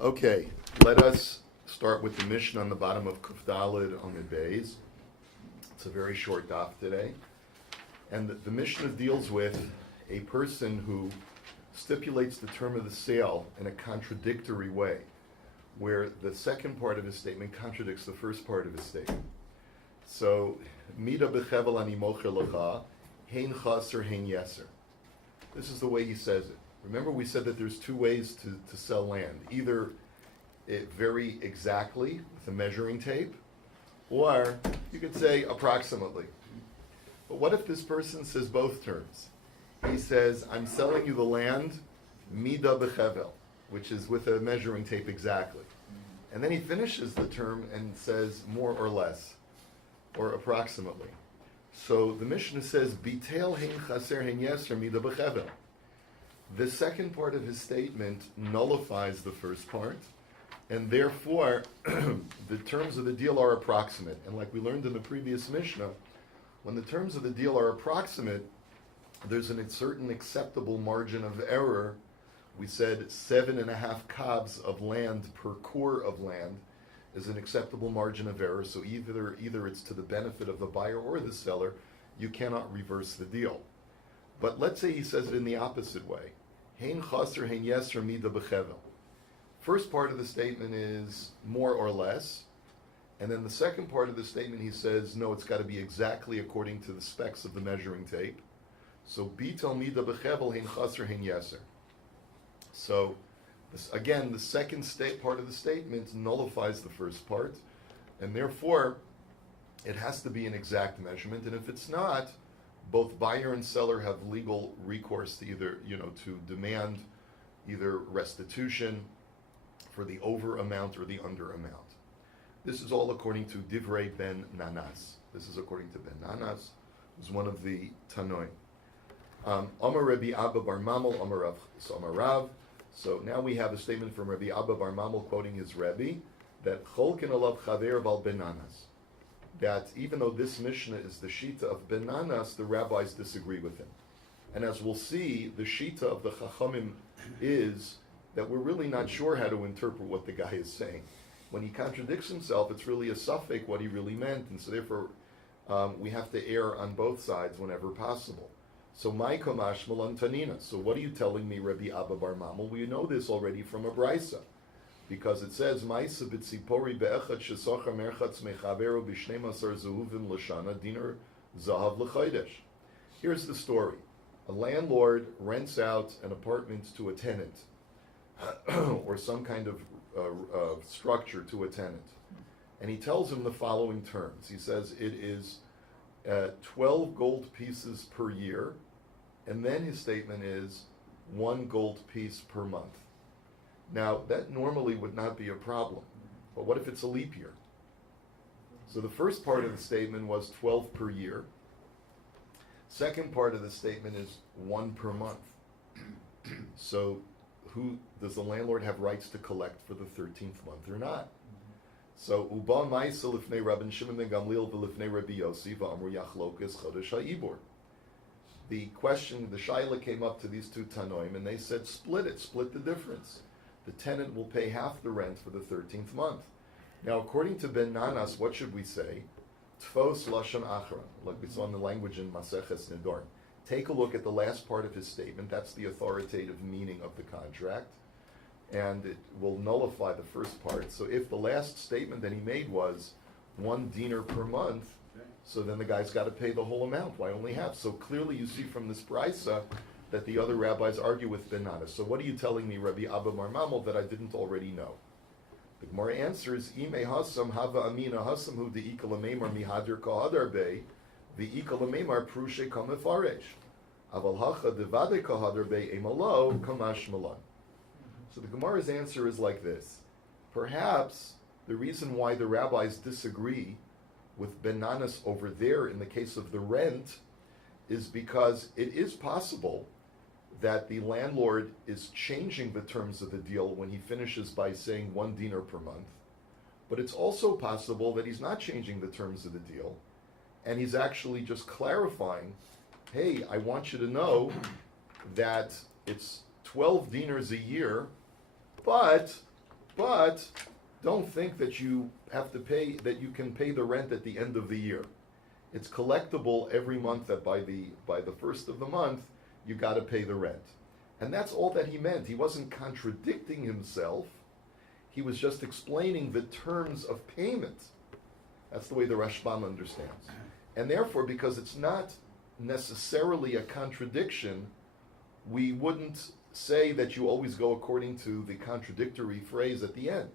Okay, let us start with the Mishnah on the bottom of Kuf Daled Amud Beis. It's a very short daf today. And the Mishnah deals with a person who stipulates the term of the sale in a contradictory way, where the second part of his statement contradicts the first part of his statement. So, Mida bechevel ani mocher lecha, hein chaser, hein yeser. This is the way he says it. Remember, we said that there's two ways to sell land. Either it very exactly with a measuring tape, or you could say approximately. But what if this person says both terms? He says, I'm selling you the land, mida bechevel, which is with a measuring tape exactly. And then he finishes the term and says more or less, or approximately. So the Mishnah says, bitel hein chaser hein yeser mida bechevel. The second part of his statement nullifies the first part, and therefore the terms of the deal are approximate. And like we learned in the previous Mishnah, when the terms of the deal are approximate, there's a certain acceptable margin of error. We said 7.5 kabs of land per core of land is an acceptable margin of error. So either it's to the benefit of the buyer or the seller, you cannot reverse the deal. But let's say he says it in the opposite way. Hein chaser, hein yeser, mida bechevel. First part of the statement is more or less. And then the second part of the statement he says, no, it's got to be exactly according to the specs of the measuring tape. So, bitel mida bechevel, hein chaser, hein yeser. So, again, the second part of the statement nullifies the first part. And therefore, it has to be an exact measurement. And if it's not, both buyer and seller have legal recourse to either, to demand either restitution for the over amount or the under amount. This is all according to Divrei Ben Nanas. This is according to Ben Nanas, who's one of the Tanoim. Amar Rabbi Abba Bar Mamel, Amar Rav. So now we have a statement from Rabbi Abba Bar Mamel quoting his Rabbi that Cholkin alav chaver val Ben Nanas. That even though this Mishnah is the Shita of Ben Nanas, the rabbis disagree with him. And as we'll see, the Shita of the Chachamim is that we're really not sure how to interpret what the guy is saying. When he contradicts himself, it's really a suffix what he really meant, and so therefore we have to err on both sides whenever possible. So my kamash malan tanina. So what are you telling me, Rabbi Abba Bar Mamel? We know this already from a brisa, because it says ma'isa b'tzipori be'echad shesocher merchatz mechaveru b'shnemasar zehuvim l'shana dinar zahav l'chaydesh. Here's the story: a landlord rents out an apartment to a tenant, or some kind of structure to a tenant, and he tells him the following terms. He says it is 12 gold pieces per year, and then his statement is 1 gold piece per month. Now, that normally would not be a problem, but what if it's a leap year? So the first part of the statement was 12 per year. Second part of the statement is 1 per month. So who does the landlord have rights to collect for the 13th month or not? So uba ma'isa lifnei Rabbi Shimon ben Gamliel v'lifnei Rabbi Yossi v'amru yachlokas chodesh ha'ibor. The shaila came up to these two tanoim, and they said, split the difference. The tenant will pay half the rent for the 13th month. Now, according to Ben Nanas, what should we say? Tfos lashon achron, like we saw in the language in Maseches Nidorn. Take a look at the last part of his statement. That's the authoritative meaning of the contract, and it will nullify the first part. So if the last statement that he made was 1 dinar per month, so then the guy's got to pay the whole amount. Why only half? So clearly you see from this brisa that the other rabbis argue with Ben Nanas. So what are you telling me, Rabbi Abba Bar Mamel, that I didn't already know? The Gemara answers, Ime hasam hava amina hasam hu de'ika l'meimar mihadir kahadar bei, ve'ika l'meimar prushe kamefaresh. Aval hacha devade kahadar bei emalo kamash malan. So the Gemara's answer is like this. Perhaps the reason why the rabbis disagree with Ben Nanas over there in the case of the rent is because it is possible that the landlord is changing the terms of the deal when he finishes by saying 1 dinar per month. But it's also possible that he's not changing the terms of the deal, and he's actually just clarifying, hey, I want you to know that it's 12 dinars a year But don't think that you have to pay, that you can pay the rent at the end of the year. It's collectible every month, that by the first of the month, you got to pay the rent. And that's all that he meant. He wasn't contradicting himself. He was just explaining the terms of payment. That's the way the Rashbam understands. And therefore, because it's not necessarily a contradiction, we wouldn't say that you always go according to the contradictory phrase at the end.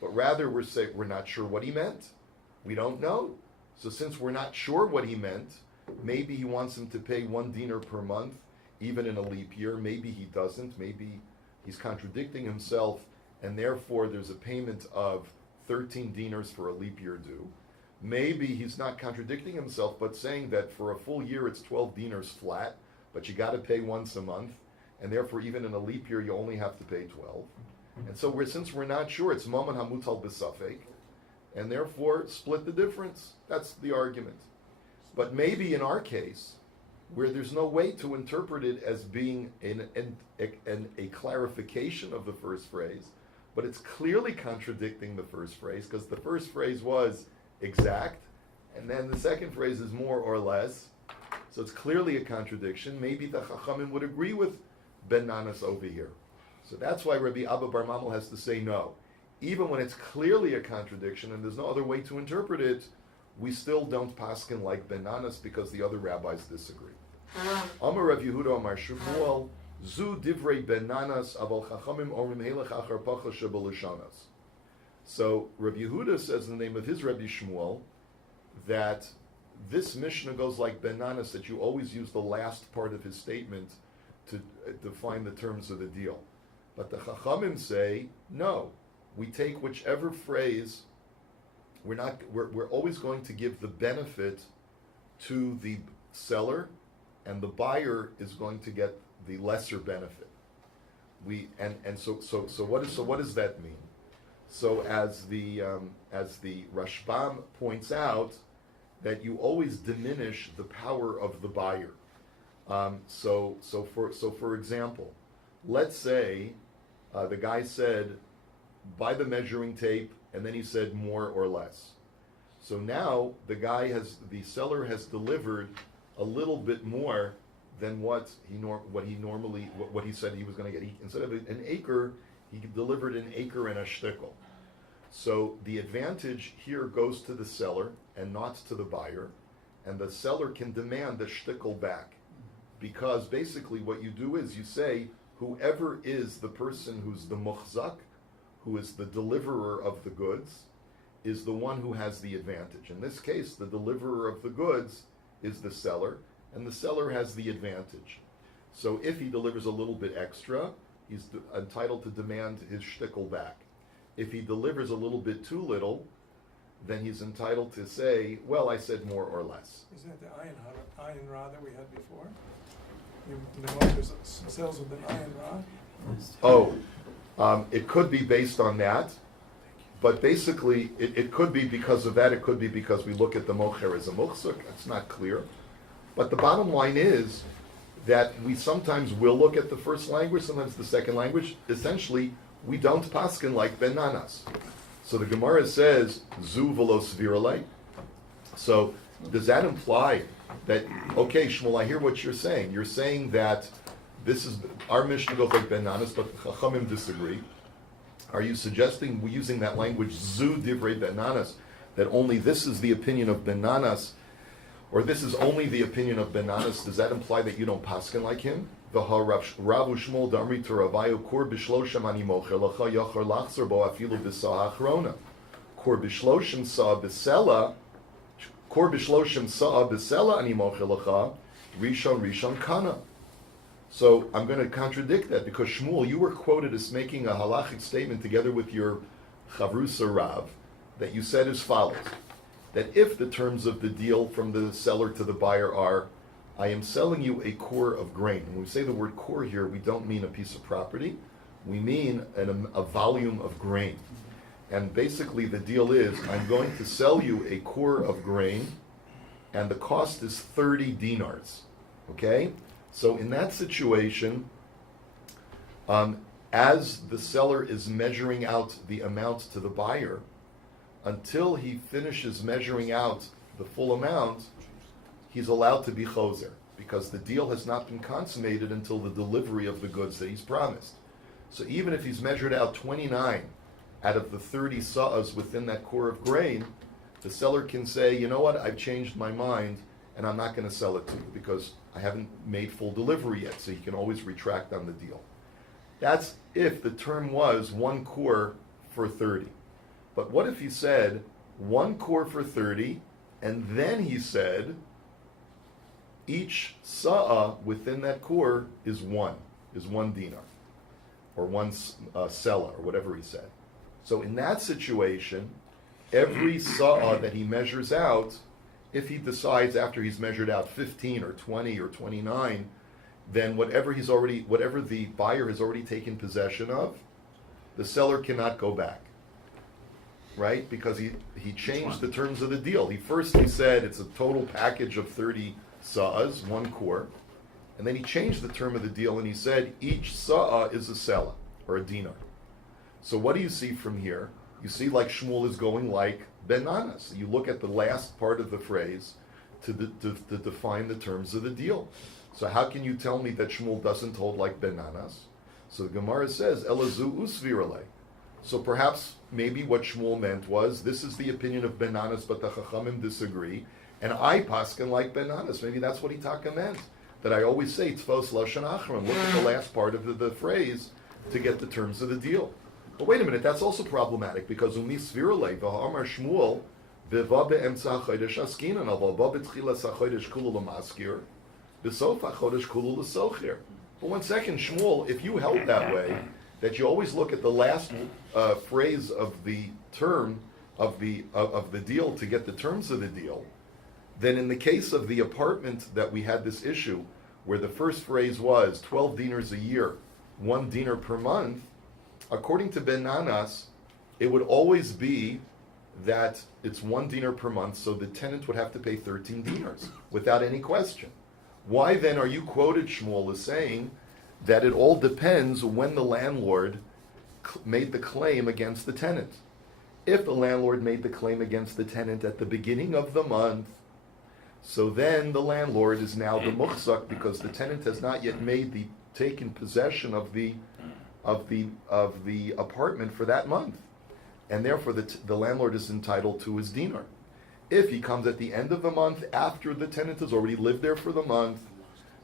But rather we're saying we're not sure what he meant. We don't know. So since we're not sure what he meant, maybe he wants him to pay 1 dinar per month, even in a leap year. Maybe he doesn't. Maybe he's contradicting himself, and therefore there's a payment of 13 dinars for a leap year due. Maybe he's not contradicting himself, but saying that for a full year it's 12 dinars flat, but you got to pay once a month, and therefore even in a leap year you only have to pay 12. And so since we're not sure, it's Maman Hamutal B'Safek, and therefore split the difference. That's the argument. But maybe in our case, where there's no way to interpret it as being a clarification of the first phrase, but it's clearly contradicting the first phrase, because the first phrase was exact, and then the second phrase is more or less. So it's clearly a contradiction. Maybe the Chachamim would agree with Ben Nanas over here. So that's why Rabbi Abba Bar Mamel has to say no. Even when it's clearly a contradiction and there's no other way to interpret it, we still don't paskin like Ben Nanas because the other rabbis disagree. Amar Rav Yehuda Amar Shmuel Zu Divrei Ben Nanas Aval Chachamim Omrim Helech Achar Pacha Shebelishanas. So Rav Yehuda says in the name of his Rabbi Shmuel that this Mishnah goes like Ben Nanas, that you always use the last part of his statement to define the terms of the deal. But the Chachamim say, no, we take whichever phrase, we're always going to give the benefit to the seller, and the buyer is going to get the lesser benefit. So what does that mean? So as the Rashbam points out, that you always diminish the power of the buyer. For example, let's say the guy said, buy the measuring tape, and then he said more or less. So now the seller has delivered a little bit more than what he said he was going to get. Instead of an acre, he delivered an acre and a shtickle. So the advantage here goes to the seller and not to the buyer, and the seller can demand the shtickle back, because basically what you do is you say whoever is the person who's the muchzak, who is the deliverer of the goods, is the one who has the advantage. In this case, the deliverer of the goods is the seller, and the seller has the advantage. So if he delivers a little bit extra, he's entitled to demand his shtickle back. If he delivers a little bit too little, then he's entitled to say, well, I said more or less. Isn't that the ayin ra that we had before? The Moses sells with an ayin ra? It could be based on that, but basically it could be because of that. It could be because we look at the mocher as a muchzak. It's not clear. But the bottom line is that we sometimes will look at the first language, sometimes the second language. Essentially, we don't paskin like Ben Nanas. So the Gemara says, Zu v'lo svirale. So does that imply that, okay, Shmuel, I hear what you're saying. You're saying that this is, our Mishnah goes like Ben Nanas, but the Chachamim disagree. Are you suggesting we're using that language, Zu divrei Ben Nanas, that only this is the opinion of Ben Nanas, or this is only the opinion of Ben Nanas? Does that imply that you don't paskin like him? Ravu Shmuel Damri Turavayu Kor Bishloshim Ani Mocher Lacha Yocher Lachzer Bo Afilu B'Sah Achrona Kor Bishloshim Sa B'Sela Ani Mocher Lacha Rishon Kana. So I'm going to contradict that, because Shmuel, you were quoted as making a halachic statement together with your Chavrusa Rav that you said as follows: that if the terms of the deal from the seller to the buyer are, I am selling you a core of grain. When we say the word core here, we don't mean a piece of property. We mean a volume of grain. And basically the deal is, I'm going to sell you a core of grain, and the cost is 30 dinars. Okay? So in that situation, as the seller is measuring out the amount to the buyer, until he finishes measuring out the full amount, he's allowed to be choser, because the deal has not been consummated until the delivery of the goods that he's promised. So even if he's measured out 29 out of the 30 sa'as within that core of grain, the seller can say, you know what, I've changed my mind, and I'm not going to sell it to you, because I haven't made full delivery yet, so he can always retract on the deal. That's if the term was 1 core for 30. But what if he said 1 core for 30, and then he said each sa'a within that core is 1 dinar, or 1 sela, or whatever he said. So in that situation, every sa'a that he measures out, if he decides after he's measured out 15 or 20 or 29, then whatever the buyer has already taken possession of, the seller cannot go back, right? Because he changed the terms of the deal. He said it's a total package of 30 sa'as, 1 core, and then he changed the term of the deal and he said each sa'a is a sela, or a dinar. So what do you see from here? You see like Shmuel is going like benanas. You look at the last part of the phrase to define the terms of the deal. So how can you tell me that Shmuel doesn't hold like benanas? So the Gemara says, Elazu usvirale. So perhaps maybe what Shmuel meant was, this is the opinion of benanas, but the Chachamim disagree, and I paskin like benanas. Maybe that's what Itaka meant. That I always say, Tzvos Lashon Achron. Look at the last part of the phrase to get the terms of the deal. But wait a minute, that's also problematic, because umi svirale, v'ha'amar Shmuel, v'va be'emtza ha'chodesh askinan, v'va b'tchilas ha'chodesh kulu l'maskir, v'sof ha'chodesh kulu l'sochir. But 1 second, Shmuel, if you held that way, that you always look at the last phrase of the term of the deal to get the terms of the deal, then in the case of the apartment that we had this issue, where the first phrase was 12 dinars a year, 1 dinar per month, according to Benanas, it would always be that it's 1 dinar per month, so the tenant would have to pay 13 dinars, without any question. Why then are you quoted, Shmuel, as saying that it all depends when the landlord made the claim against the tenant? If the landlord made the claim against the tenant at the beginning of the month, so then the landlord is now the muchzak, because the tenant has not yet taken possession of the apartment for that month, and therefore the landlord is entitled to his dinar. If he comes at the end of the month after the tenant has already lived there for the month,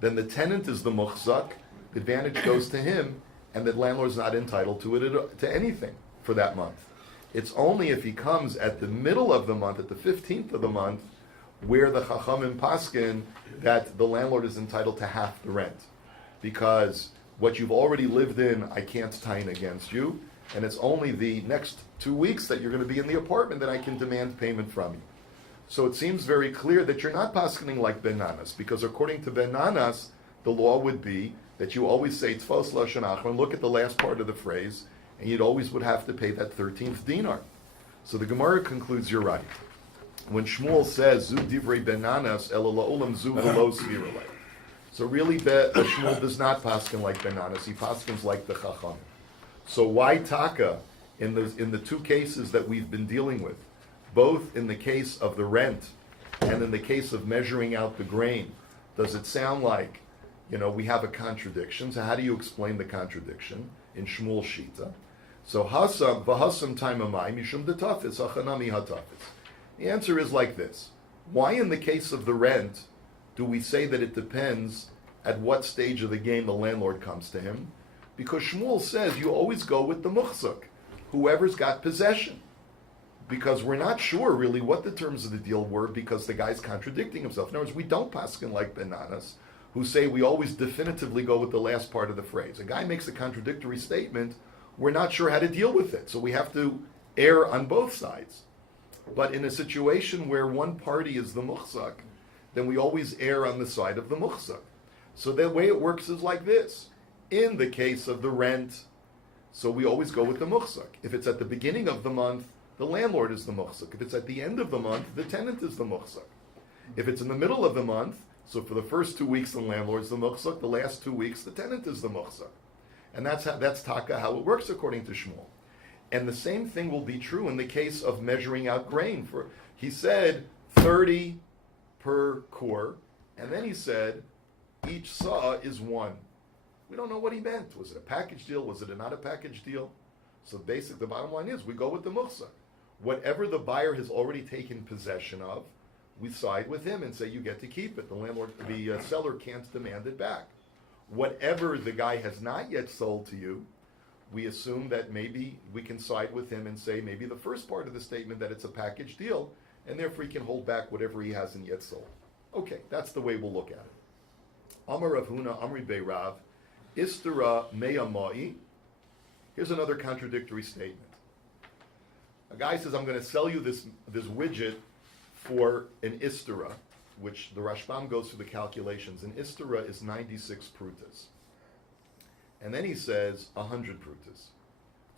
then the tenant is the muchzak, the advantage goes to him, and the landlord is not entitled to anything for that month. It's only if he comes at the middle of the month, at the 15th of the month, where the Chachamim paskin that the landlord is entitled to half the rent, because what you've already lived in, I can't tie against you, and it's only the next 2 weeks that you're going to be in the apartment that I can demand payment from you. So it seems very clear that you're not paskening like Benanas, because according to Benanas, the law would be that you always say Tzfos Lashon Achron, look at the last part of the phrase, and you'd always would have to pay that 13th dinar. So the Gemara concludes you're right. When Shmuel says Zu divrei Benanas ela la'olam zu v'lo svirale. So really, Shmuel does not paskin like Benanas; he paskins like the Chacham. So why taka in the 2 cases that we've been dealing with, both in the case of the rent and in the case of measuring out the grain, does it sound like we have a contradiction? So how do you explain the contradiction in Shmuel Shita? So hasam v'hasam taimamai mishum detafis hachanami hatafis. The answer is like this: why in the case of the rent do we say that it depends at what stage of the game the landlord comes to him? Because Shmuel says you always go with the muchzak, whoever's got possession. Because we're not sure really what the terms of the deal were, because the guy's contradicting himself. In other words, we don't paskin like Benanas, who say we always definitively go with the last part of the phrase. A guy makes a contradictory statement, we're not sure how to deal with it, so we have to err on both sides. But in a situation where one party is the muchzak, then we always err on the side of the muchzak. So the way it works is like this. In the case of the rent, so we always go with the muchzak. If it's at the beginning of the month, the landlord is the muchzak. If it's at the end of the month, the tenant is the muchzak. If it's in the middle of the month, so for the first 2 weeks the landlord is the muchzak, the last 2 weeks the tenant is the muchzak. And that's taka how it works according to Shmuel. And the same thing will be true in the case of measuring out grain. He said 30 per core, and then he said each saw is 1. We don't know what he meant. Was it a package deal? Was it not a package deal? So basically, the bottom line is we go with the muhsa. Whatever the buyer has already taken possession of, we side with him and say you get to keep it. The seller can't demand it back. Whatever the guy has not yet sold to you, we assume that maybe we can side with him and say maybe the first part of the statement that it's a package deal, and therefore he can hold back whatever he hasn't yet sold. Okay, that's the way we'll look at it. Amar Rav Huna, Amri Bei Rav, Istara Meya Ma'i. Here's another contradictory statement. A guy says, I'm going to sell you this widget for an Istara, which the Rashbam goes through the calculations. An Istara is 96 prutas. And then he says 100 prutas.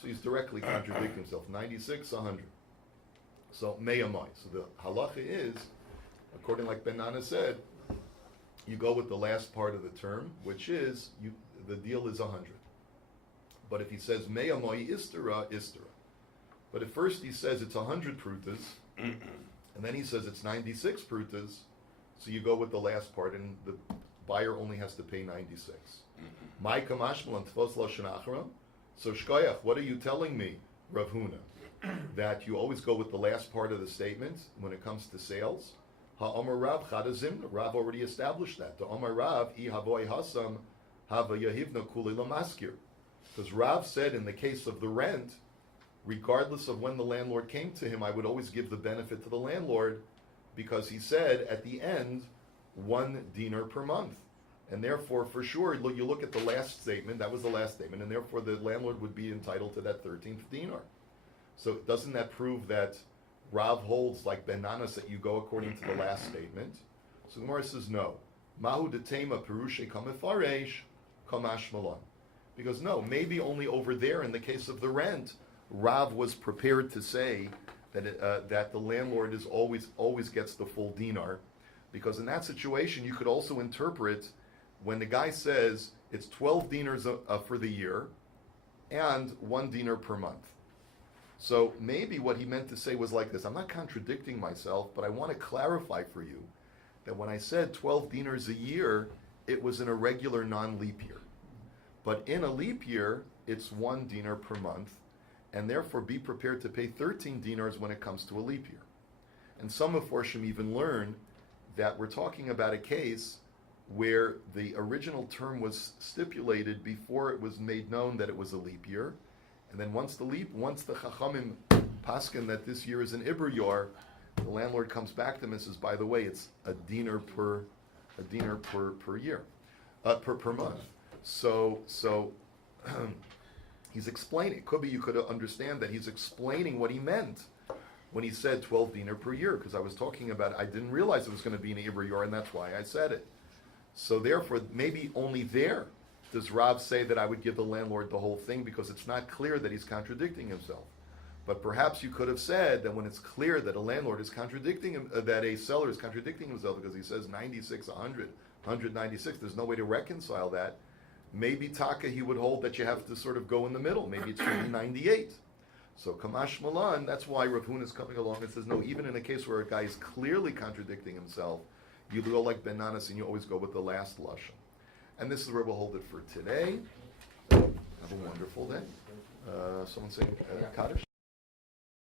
So he's directly contradicting himself. 96, 100. So meyamai. So the halacha is, according like Ben Nana said, you go with the last part of the term, which is the deal is 100. But if he says meyamai istara, istara. But at first he says it's 100 prutas, and then he says it's 96 prutas. So you go with the last part, and the buyer only has to pay 96. My kamashmal tfos lashon achra. So shkoyach, what are you telling me, Rav Huna, that you always go with the last part of the statement when it comes to sales? Ha'omar Rav chadazim. Rav already established that. The Omar Rav I havoy hasam hava yahivna kuli lamaskir. Because Rav said in the case of the rent, regardless of when the landlord came to him, I would always give the benefit to the landlord, because he said at the end 1 dinar per month. And therefore, for sure, you look at the last statement, that was the last statement, and therefore the landlord would be entitled to that 13th dinar. So doesn't that prove that Rav holds like Ben Nanas that you go according to the last statement? So the Gemara says no. Mahu detema perushe kamefaresh kamash malon. Because no, maybe only over there in the case of the rent, Rav was prepared to say that the landlord is always gets the full dinar, because in that situation you could also interpret when the guy says it's 12 dinars for the year and 1 dinar per month. So maybe what he meant to say was like this. I'm not contradicting myself, but I want to clarify for you that when I said 12 dinars a year, it was in a regular non-leap year. But in a leap year, it's 1 dinar per month, and therefore be prepared to pay 13 dinars when it comes to a leap year. And some of Forshim even learn that we're talking about a case where the original term was stipulated before it was made known that it was a leap year, and then once the Chachamim paskin that this year is an Iber Yor, the landlord comes back to them and says, by the way, it's a dinar per year, per month. So he's explaining. It could be you could understand that he's explaining what he meant when he said 12 dinar per year, because I was talking about, I didn't realize it was going to be an Iber Yor, and that's why I said it. So therefore, maybe only there does Rav say that I would give the landlord the whole thing, because it's not clear that he's contradicting himself. But perhaps you could have said that when it's clear that a landlord is contradicting him, that a seller is contradicting himself because he says 96, 100, 196, there's no way to reconcile that. Maybe Taka, he would hold that you have to sort of go in the middle. Maybe it's really 98. So Kamash Malan, that's why Rav Huna is coming along and says, no, even in a case where a guy is clearly contradicting himself, you go like Ben Nanas and you always go with the last lashon. And this is where we'll hold it for today. Have a wonderful day. Someone saying Kaddish?